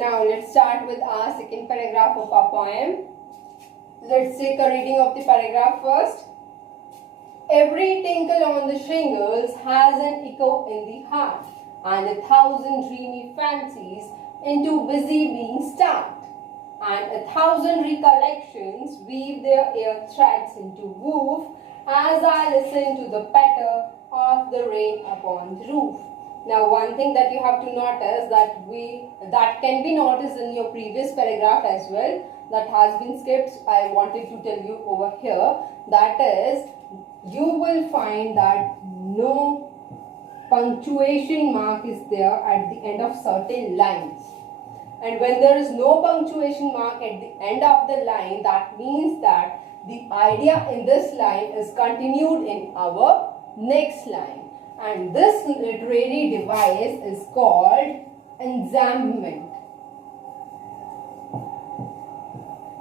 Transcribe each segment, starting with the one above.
now let's start with our second paragraph of our poem. Let's take a reading of the paragraph first. Every tinkle on the shingles has an echo in the heart, and 1,000 dreamy fancies into busy being start, and 1,000 recollections weave their ear threads into woof as I listen to the patter of the rain upon the roof. Now, one thing that you have to notice that can be noticed in your previous paragraph as well, that has been skipped. I wanted to tell you over here, that is, you will find that no punctuation mark is there at the end of certain lines. And when there is no punctuation mark at the end of the line, that means that the idea in this line is continued in our next line. And this literary device is called enjambment.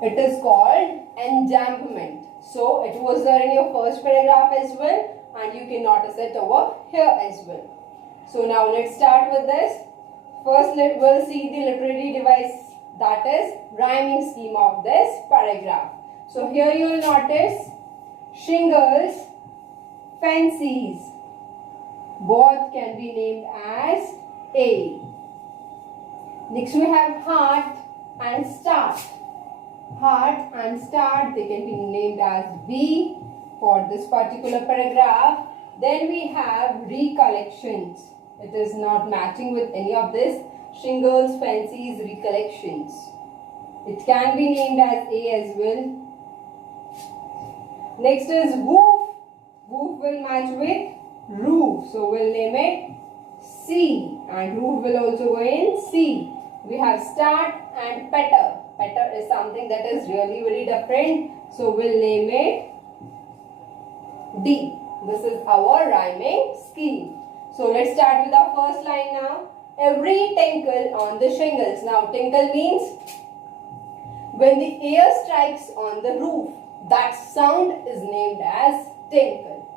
It is called enjambment. So it was there in your first paragraph as well, and you can notice it over here as well. So now let's start with this. First we'll see the literary device, that is rhyming scheme of this paragraph. So here you will notice shingles, fancies, both can be named as A. Next we have heart and start. Heart and start, they can be named as B for this particular paragraph. Then we have recollections. It is not matching with any of this. Shingles, fancies, recollections. It can be named as A as well. Next is woof. Woof will match with roof. So we'll name it C. And roof will also go in C. We have start and petter. Petter is something that is really very different. So we'll name it D. This is our rhyming scheme. So let's start with our first line now. Every tinkle on the shingles. Now tinkle means when the air strikes on the roof. That sound is named as tinkle.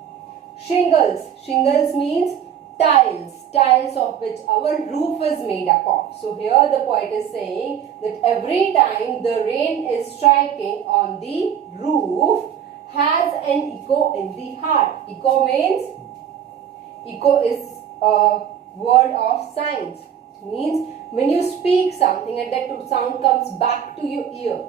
Shingles. Shingles means tiles. Tiles of which our roof is made up of. So here the poet is saying that every time the rain is striking on the roof has an echo in the heart. Echo means, echo is a word of science. It means when you speak something and that sound comes back to your ear,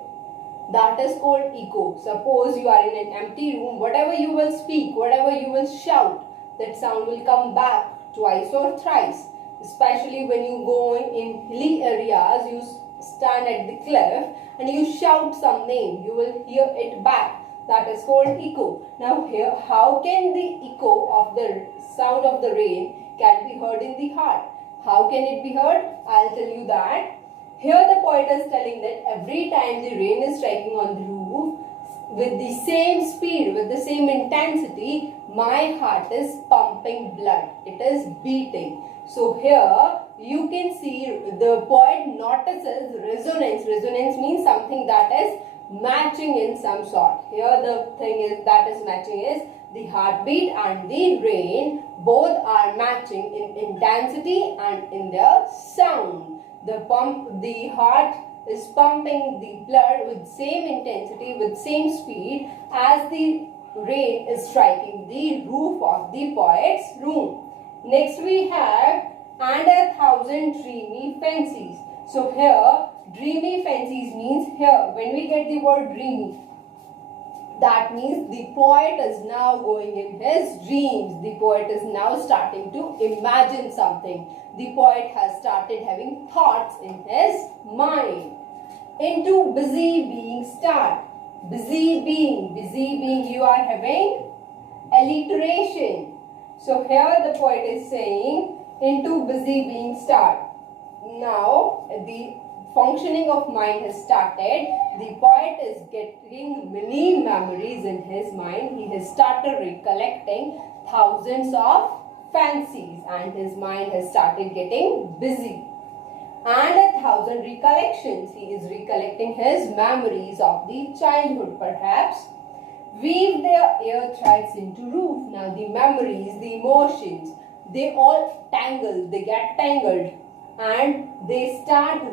that is called echo. Suppose you are in an empty room, whatever you will speak, whatever you will shout, that sound will come back twice or thrice. Especially when you go in hilly areas, you stand at the cliff and you shout some name, you will hear it back. That is called echo. Now here, how can the echo of the sound of the rain can be heard in the heart? How can it be heard? I'll tell you that. Here the poet is telling that every time the rain is striking on the roof, with the same speed, with the same intensity, my heart is pumping blood. It is beating. So here you can see the poet notices resonance. Resonance means something that is matching in some sort. Here the thing is that is matching is the heartbeat and the rain. Both are matching in intensity and in their sound. The heart is pumping the blood with same intensity, with same speed as the rain is striking the roof of the poet's room. Next we have and 1,000 dreamy fancies. So here dreamy fancies means, here when we get the word dreamy, that means the poet is now going in his dreams. The poet is now starting to imagine something. The poet has started having thoughts in his mind. Into busy being start. Busy being, you are having alliteration. So here the poet is saying into busy being start. Now the functioning of mind has started. The poet is getting many memories in his mind. He has started recollecting thousands of fancies and his mind has started getting busy. And 1,000 recollections. He is recollecting his memories of the childhood perhaps. Weave their ear threads into roof. Now the memories, the emotions, they all tangle, they get tangled and they start to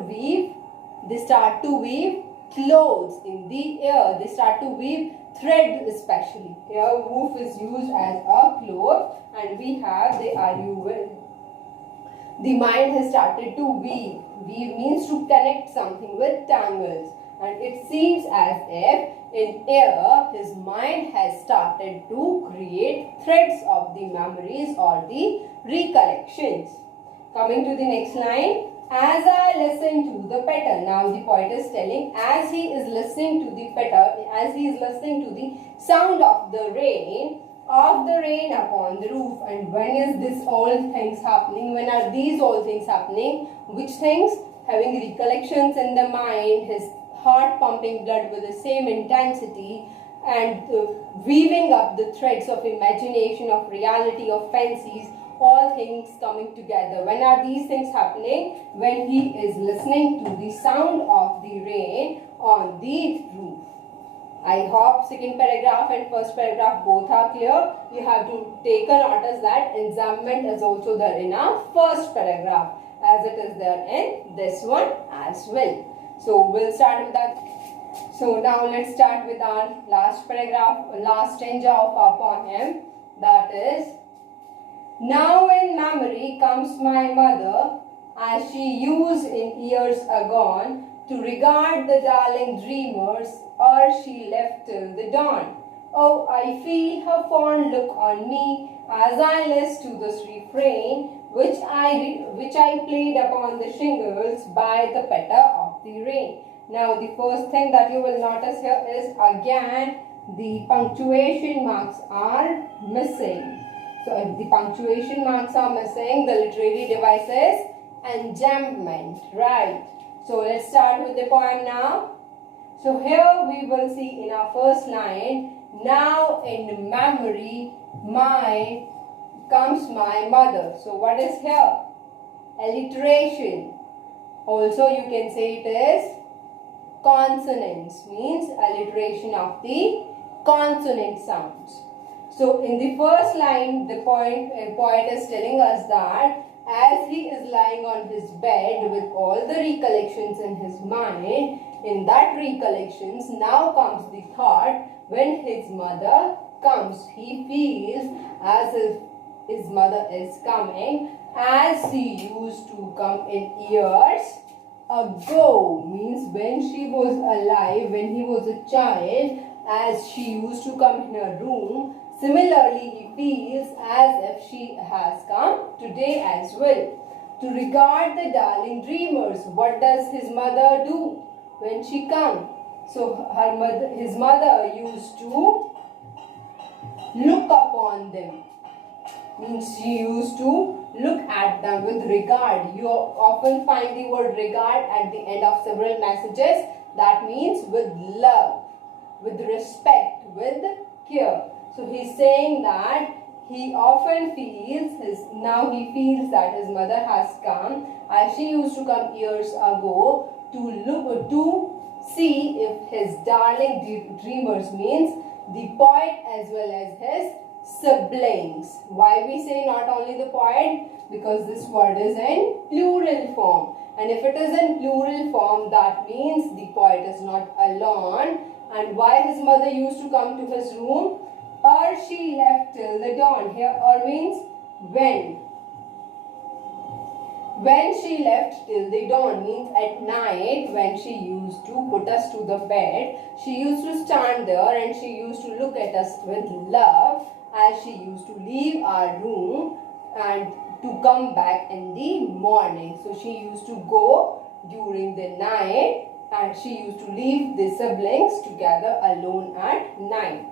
weave clothes in the air. They start to weave thread especially. Here woof is used as a cloth, and we have the RUL. The mind has started to weave. Weave means to connect something with tangles, and it seems as if in air his mind has started to create threads of the memories or the recollections. Coming to the next line. As I listen to the patter. Now the poet is telling, as he is listening to the patter, as he is listening to the sound of the rain upon the roof. And when is this all things happening? When are these all things happening? Which things? Having recollections in the mind, his heart pumping blood with the same intensity, and weaving up the threads of imagination, of reality, of fancies, all things coming together. When are these things happening? When he is listening to the sound of the rain on the roof. I hope second paragraph and first paragraph both are clear. You have to take a notice that enjambment is also there in our first paragraph, as it is there in this one as well. So we'll start with that. So now let's start with our last paragraph, last stanza of our poem, that is, now in memory comes my mother, as she used in years agone, to regard the darling dreamers, ere she left till the dawn. Oh, I feel her fond look on me, as I listen to this refrain, which I played upon the shingles by the patter of the rain. Now the first thing that you will notice here is, again, the punctuation marks are missing. So if the punctuation marks are missing, the literary device is enjambment, right? So let's start with the poem now. So here we will see in our first line, now in memory comes my mother. So what is here? Alliteration. Also you can say it is consonants, means alliteration of the consonant sounds. So in the first line, the poet is telling us that as he is lying on his bed with all the recollections in his mind, in that recollections now comes the thought, when his mother comes, he feels as if his mother is coming as she used to come in years ago, means when she was alive, when he was a child, as she used to come in her room. Similarly, he feels as if she has come today as well. To regard the darling dreamers, what does his mother do when she comes? So his mother used to look upon them. Means she used to look at them with regard. You often find the word regard at the end of several messages. That means with love, with respect, with care. So he's saying that he often feels now he feels that his mother has come, as she used to come years ago, to see if his darling dreamers, means the poet as well as his siblings. Why we say not only the poet? Because this word is in plural form, and if it is in plural form, that means the poet is not alone. And why his mother used to come to his room? Or she left till the dawn. Here or means when. When she left till the dawn means at night, when she used to put us to the bed, she used to stand there and she used to look at us with love, as she used to leave our room and to come back in the morning. So she used to go during the night, and she used to leave the siblings together alone at night.